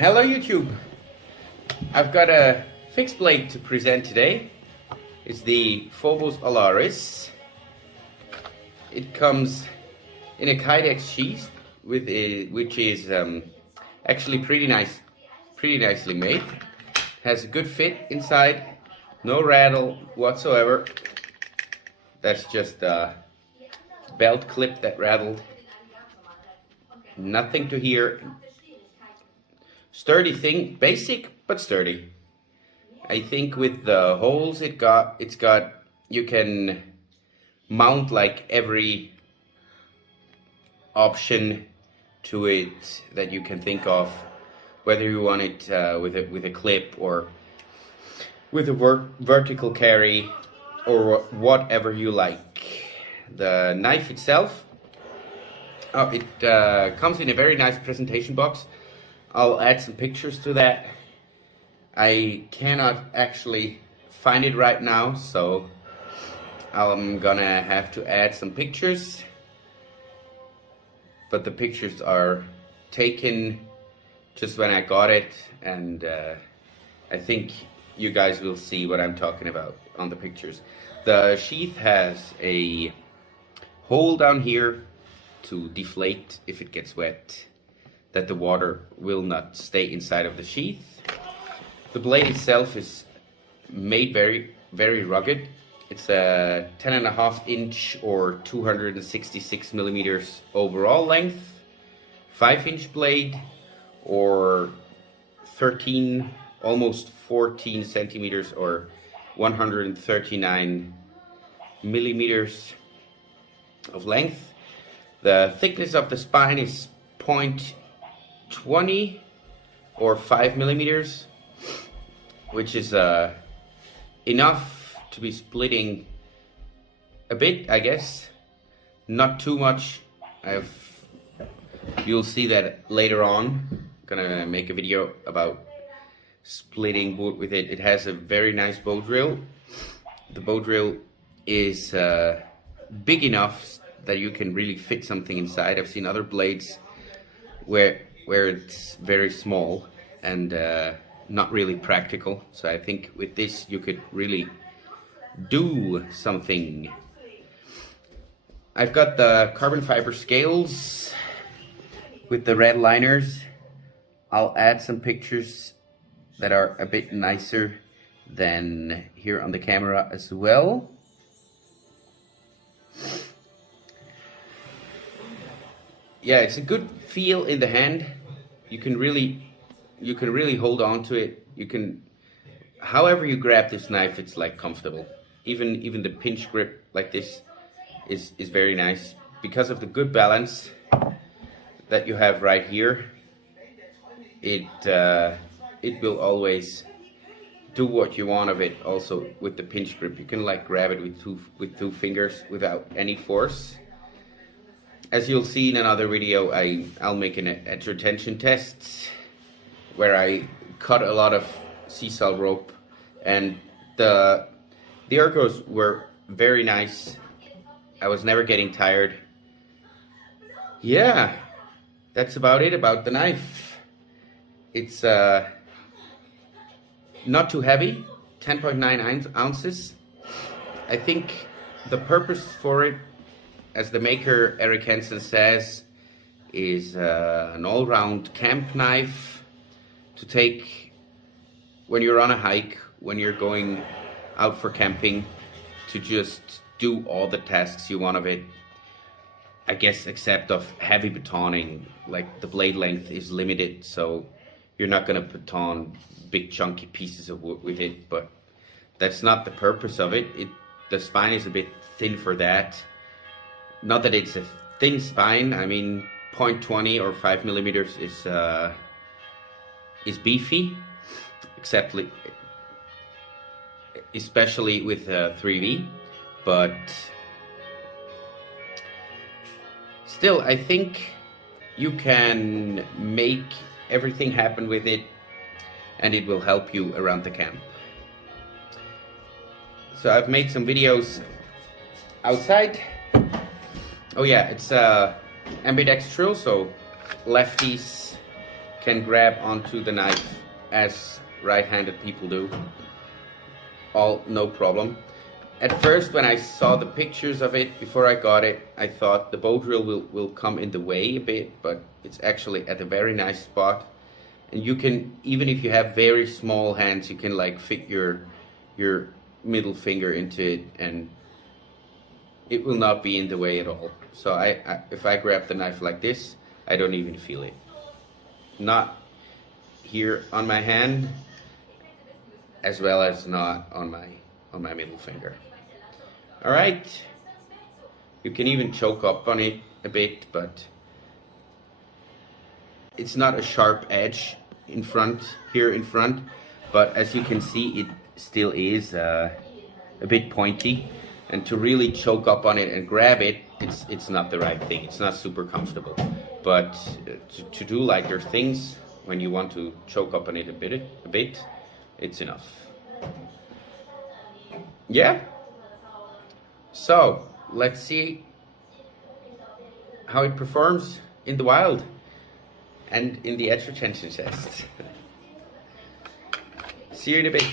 Hello YouTube! I've got a fixed blade to present today. It's the Fobos Alaris. It comes in a kydex sheath which is actually pretty nicely made. Has a good fit inside, no rattle whatsoever. That's just a belt clip that rattled. Nothing to hear. Sturdy thing, basic but sturdy. I think with the holes it's got, you can mount like every option to it that you can think of, whether you want it with a clip or with a vertical carry or whatever you like. The knife itself, it comes in a very nice presentation box. I'll add some pictures to that. I cannot actually find it right now, so I'm gonna have to add some pictures. But the pictures are taken just when I got it, and I think you guys will see what I'm talking about on the pictures. The sheath has a hole down here to deflate if it gets wet, that the water will not stay inside of the sheath. The blade itself is made very rugged. It's a 10.5 inch or 266 millimeters overall length, 5-inch blade, or 13, almost 14 centimeters or 139 millimeters of length. The thickness of the spine is 0.20 or 5 millimeters, which is enough to be splitting a bit, I guess. Not too much. You'll see that later on. I'm gonna make a video about splitting wood with it. It has a very nice bow drill. The bow drill is big enough that you can really fit something inside. I've seen other blades where it's very small and not really practical. So I think with this you could really do something. I've got the carbon fiber scales with the red liners. I'll add some pictures that are a bit nicer than here on the camera as well. Yeah, it's a good feel in the hand. You can really hold on to it. You can, however you grab this knife, it's like comfortable. Even the pinch grip like this is very nice because of the good balance that you have right here. It will always do what you want of it. Also with the pinch grip, you can like grab it with two fingers without any force. As you'll see in another video, I'll make an edge retention test where I cut a lot of seesaw rope, and the ergos were very nice. I was never getting tired. Yeah, that's about it about the knife. It's not too heavy, 10.9 ounces. I think the purpose for it, as the maker Eric Henson says, is an all-round camp knife to take when you're on a hike, when you're going out for camping, to just do all the tasks you want of it. I guess except of heavy batoning, like the blade length is limited, so you're not gonna baton big chunky pieces of wood with it, but that's not the purpose of it. The spine is a bit thin for that. Not that it's a thin spine, I mean 0.20 or 5 millimeters is beefy, especially with 3V, but still I think you can make everything happen with it, and it will help you around the camp. So I've made some videos outside. Oh yeah, it's ambidextrous, so lefties can grab onto the knife as right-handed people do. All no problem. At first, when I saw the pictures of it before I got it, I thought the bow drill will come in the way a bit, but it's actually at a very nice spot. And you can, even if you have very small hands, you can like fit your middle finger into it and it will not be in the way at all. So if I grab the knife like this, I don't even feel it. Not here on my hand, as well as not on my middle finger. All right, you can even choke up on it a bit, but it's not a sharp edge in front, here in front, but as you can see, it still is a bit pointy, and to really choke up on it and grab it, it's not the right thing. It's not super comfortable, but to do lighter things, when you want to choke up on it a bit, it's enough. Yeah. So let's see how it performs in the wild and in the edge retention test. See you in a bit.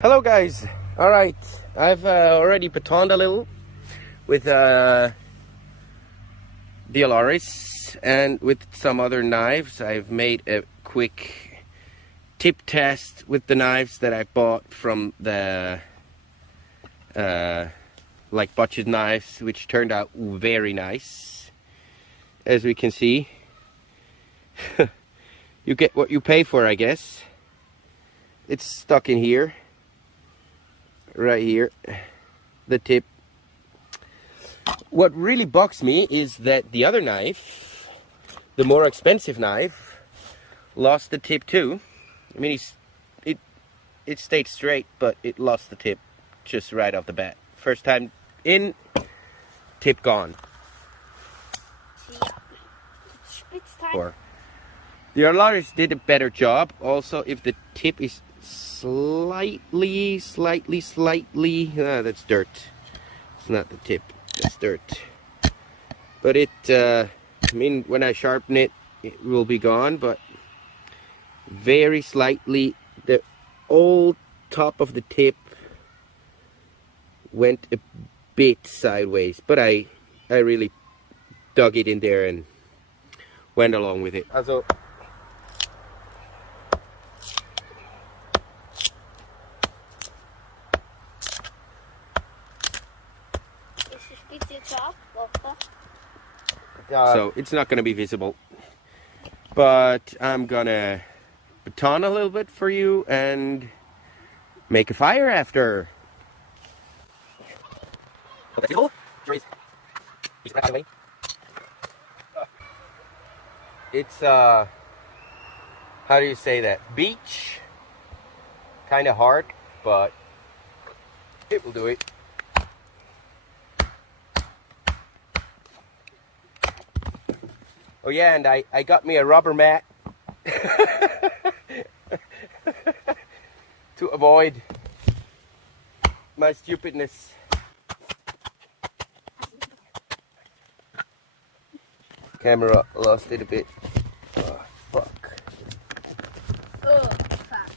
Hello guys. All right, I've already batoned a little with the Alaris and with some other knives. I've made a quick tip test with the knives that I bought from the like budget knives, which turned out very nice. As we can see, you get what you pay for, I guess. It's stuck in here, right here, the tip. What really bugs me is that the other knife, the more expensive knife, lost the tip too. I mean, it stayed straight, but it lost the tip just right off the bat. First time in, tip gone. Or the Alaris did a better job. Also, if the tip is slightly, that's dirt. It's not the tip, it's dirt. But it, I mean, when I sharpen it, it will be gone, but very slightly, the old top of the tip went a bit sideways, but I really dug it in there and went along with it. Also, so it's not going to be visible, but I'm gonna baton a little bit for you and make a fire after. It's how do you say that? Beach, kind of hard, but it will do it. Oh yeah, and I got me a rubber mat to avoid my stupidness. Camera lost it a bit. Oh, fuck. Oh, fuck.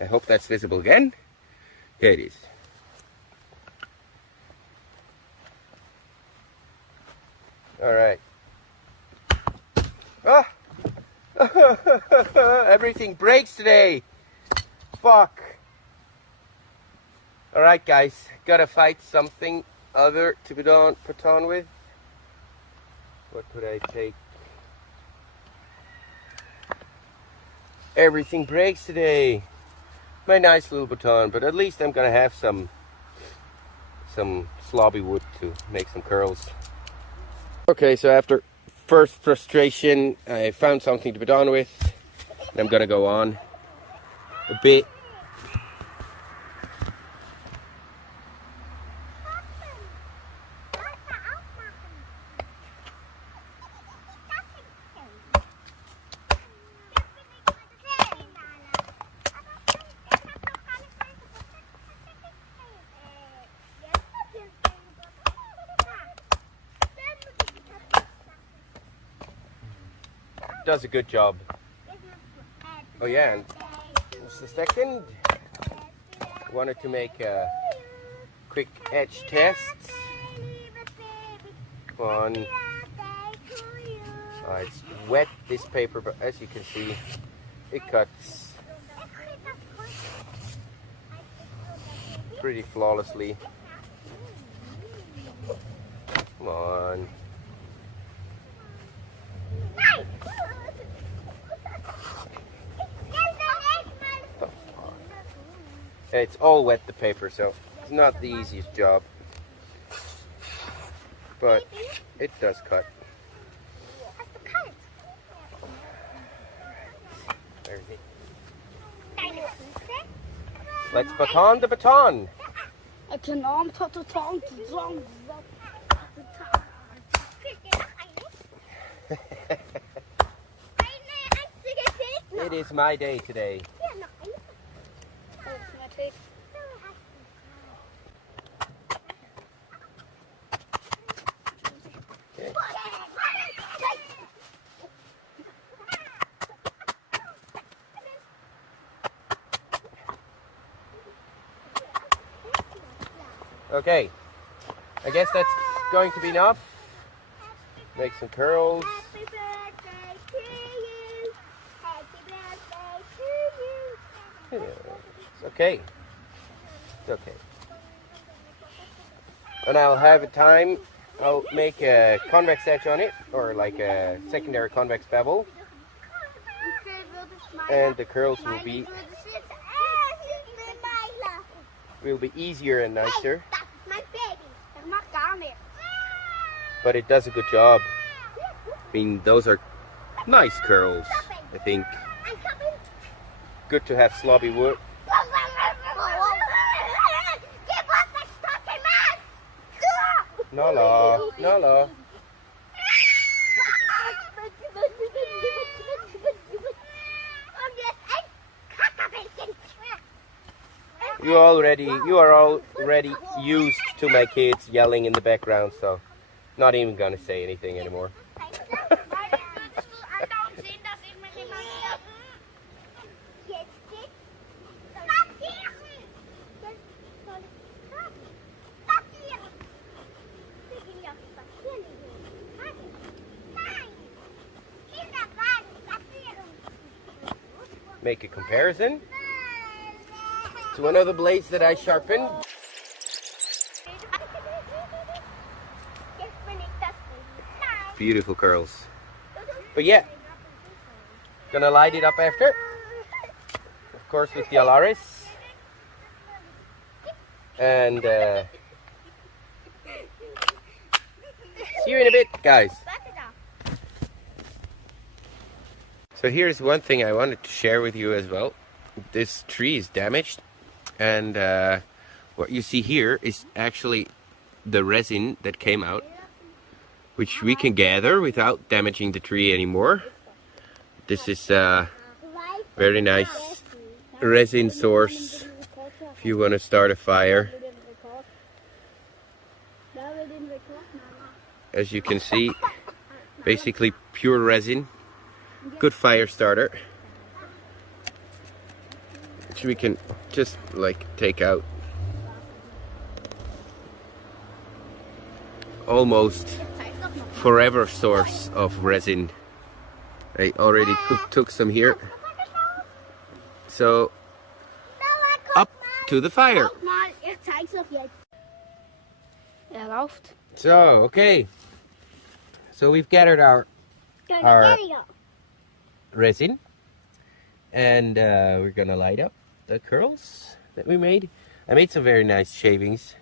I hope that's visible again. Here it is. Alright. Ah! Everything breaks today. Fuck. Alright guys, gotta fight something other to baton with. What could I take? Everything breaks today. My nice little baton, but at least I'm gonna have some slobby wood to make some curls. Okay, so after first frustration, I found something to baton with, and I'm gonna go on a bit. does a good job. Oh yeah, and just a second. Wanted to make a quick edge test. Come on. It's wet, this paper, but as you can see, it cuts pretty flawlessly. Come on. It's all wet, the paper, so it's not the easiest job, but it does cut. Let's baton the baton. It is my day today. Okay, I guess that's going to be enough. Make some curls. Happy birthday to you. Happy birthday to you. It's okay. It's okay. When I'll have a time, I'll make a convex edge on it, or like a secondary convex bevel, and the curls will be easier and nicer. But it does a good job. I mean, those are nice curls, I think. Good to have slobby wood. Nala, Nala. You are already used to my kids yelling in the background, so not even gonna say anything anymore. Make a comparison to one of the blades that I sharpened. Beautiful curls. But yeah, gonna light it up after. Of course with the Alaris. And see you in a bit, guys. So here's one thing I wanted to share with you as well. This tree is damaged, and what you see here is actually the resin that came out, which we can gather without damaging the tree anymore. This is a very nice resin source if you want to start a fire. As you can see, basically pure resin. Good fire starter, which we can just like take out. Almost forever source of resin. I already took some here. So up to the fire. So okay. So we've gathered our resin, and we're gonna light up the curls that we made. I made some very nice shavings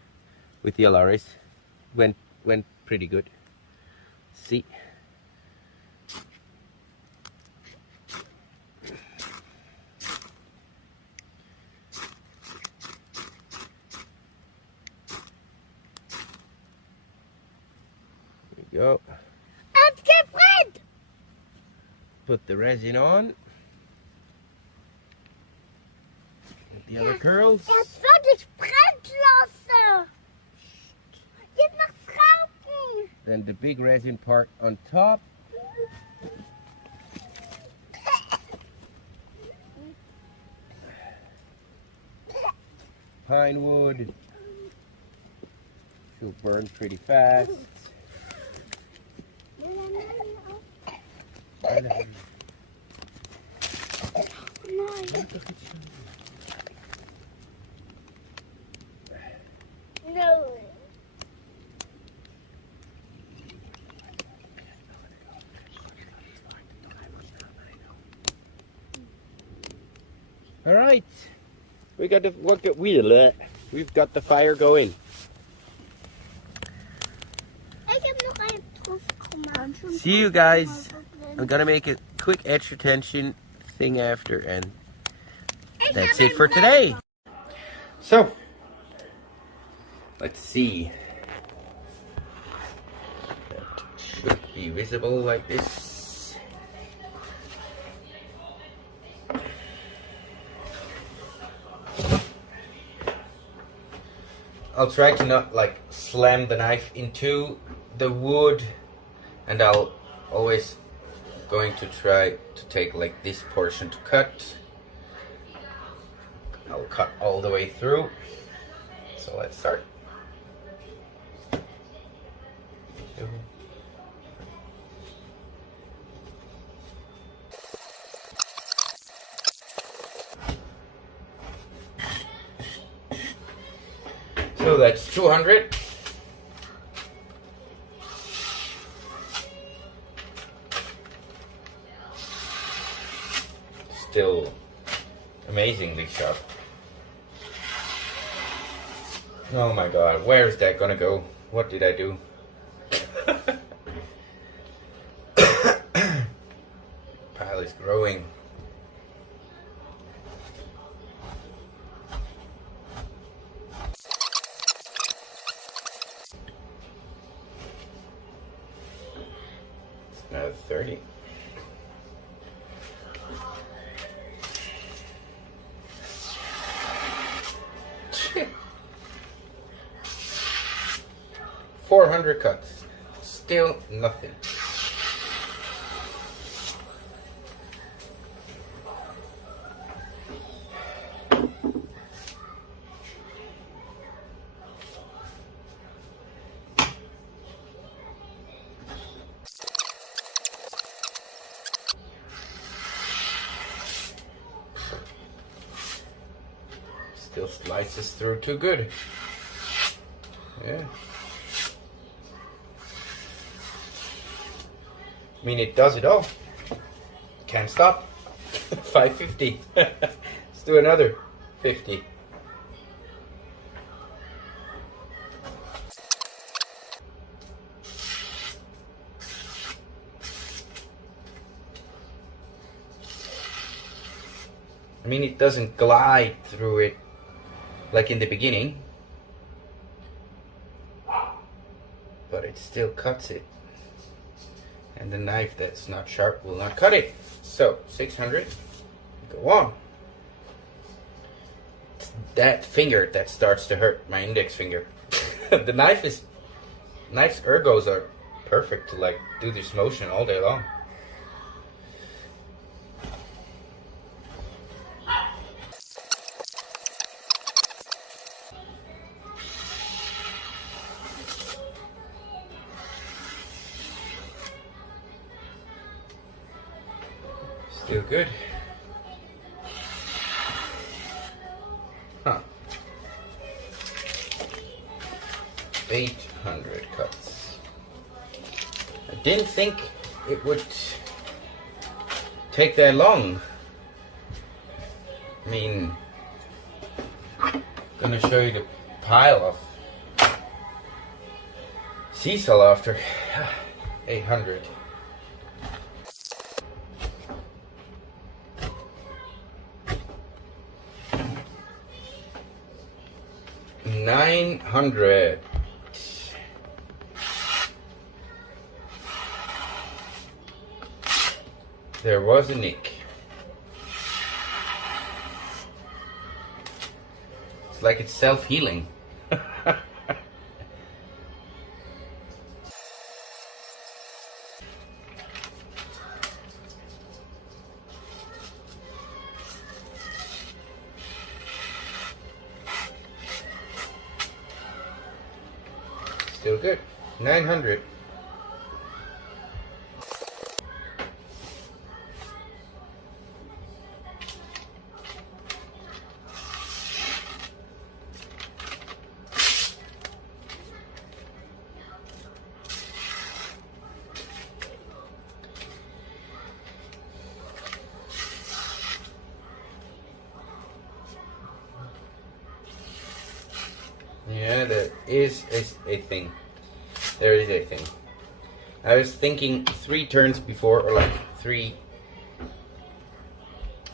with the Alaris. Went pretty good. See, there we go. Put the resin on. The other curls. Het wird dich brennen lassen. Jetzt noch Schrauben. Then the big resin part on top. pine wood. She'll burn pretty fast. No. All right, we've got the fire going. See you guys. I'm gonna make a quick edge retention thing after, and that's it for today. So, let's see. That should be visible like this. I'll try to not like slam the knife into the wood, and I'll always going to try to take like this portion to cut. I'll cut all the way through. So let's start. So that's 200. Still amazingly sharp. Oh my god, where is that gonna go? What did I do? Pile is growing. Another 30. Shit. 400 cuts. Still nothing. Still slices through too good. Yeah. I mean, it does it all. Can't stop. 550. Let's do another 50. I mean, it doesn't glide through it like in the beginning, but it still cuts it, and the knife that's not sharp will not cut it. So 600, go on. It's that finger that starts to hurt, my index finger. The knife's ergos are perfect to like do this motion all day long. Still good. Huh. 800 cuts. I didn't think it would take that long. I mean, I'm gonna show you the pile of sea salt after 800. 900. There was a nick. It's like it's self-healing. good. 900. Yeah, there is a thing. There is a thing. I was thinking 3 turns before, or like 3.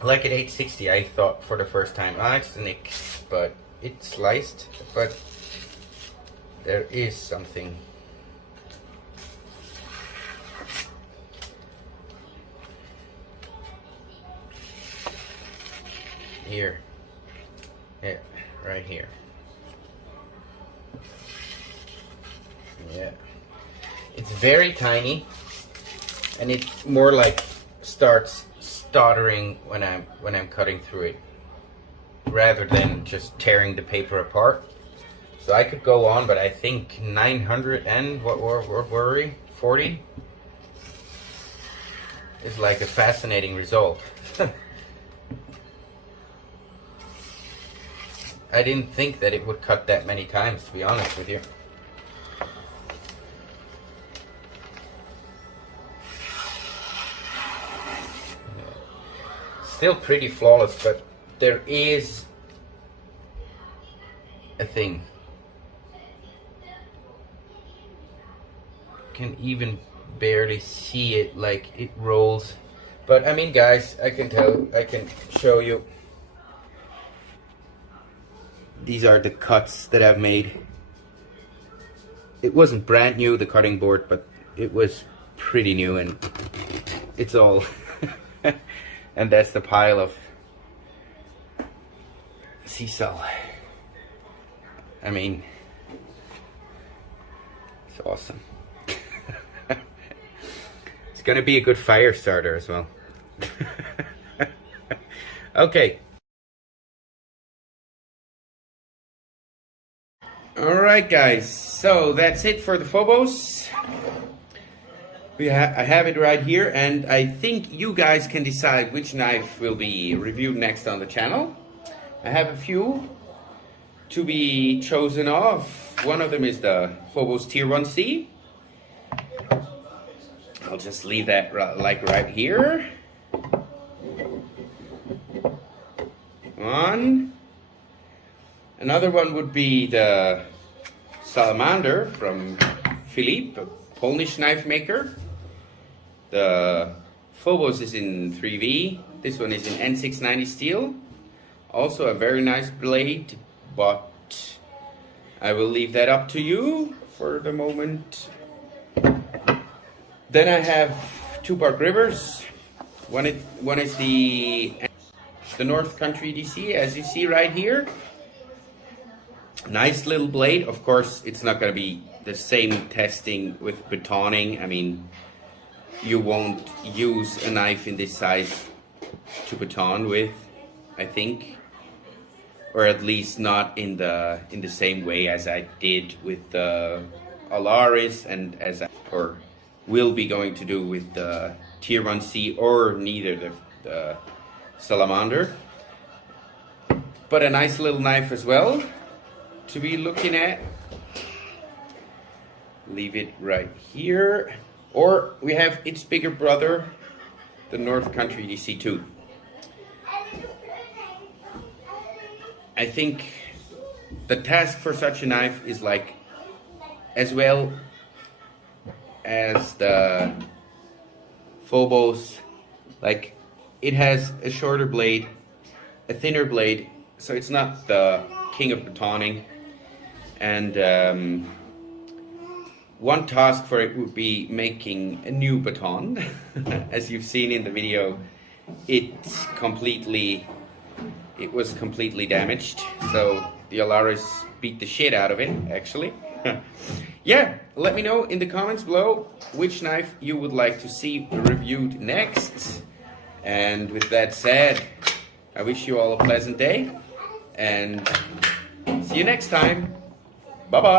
Like at 860, I thought for the first time, it's a nick, but it's sliced. But there is something. Here. Yeah, right here. Yeah, it's very tiny, and it more like starts stuttering when I'm cutting through it, rather than just tearing the paper apart. So I could go on, but I think 900 and what were we? 40 is like a fascinating result. I didn't think that it would cut that many times, to be honest with you. Still pretty flawless, but there is a thing. Can even barely see it, like it rolls. But I mean, guys, I can show you. These are the cuts that I've made. It wasn't brand new, the cutting board, but it was pretty new, and it's all and that's the pile of sisal. I mean, it's awesome. It's gonna be a good fire starter as well. Okay. Alright guys, so that's it for the Fobos. I have it right here, and I think you guys can decide which knife will be reviewed next on the channel. I have a few to be chosen off. One of them is the Fobos Tier 1C. I'll just leave that like right here. One. Another one would be the Salamander from Philippe, a Polish knife maker. The Fobos is in 3V. This one is in N690 steel. Also a very nice blade, but I will leave that up to you for the moment. Then I have two Park Rivers. One is the North Country DC, as you see right here. Nice little blade. Of course, it's not going to be the same testing with batoning. I mean, you won't use a knife in this size to baton with, I think, or at least not in the same way as I did with the Alaris, and as I will be going to do with the Tier 1C, or neither the Salamander. But a nice little knife as well to be looking at. Leave it right here. Or we have its bigger brother, the North Country DC2. I think the task for such a knife is like, as well as the Fobos, like it has a shorter blade, a thinner blade, so it's not the king of batoning. And one task for it would be making a new baton. As you've seen in the video, it was completely damaged, so the Alaris beat the shit out of it, actually. Yeah, let me know in the comments below which knife you would like to see reviewed next. And with that said, I wish you all a pleasant day, and see you next time. Bye bye.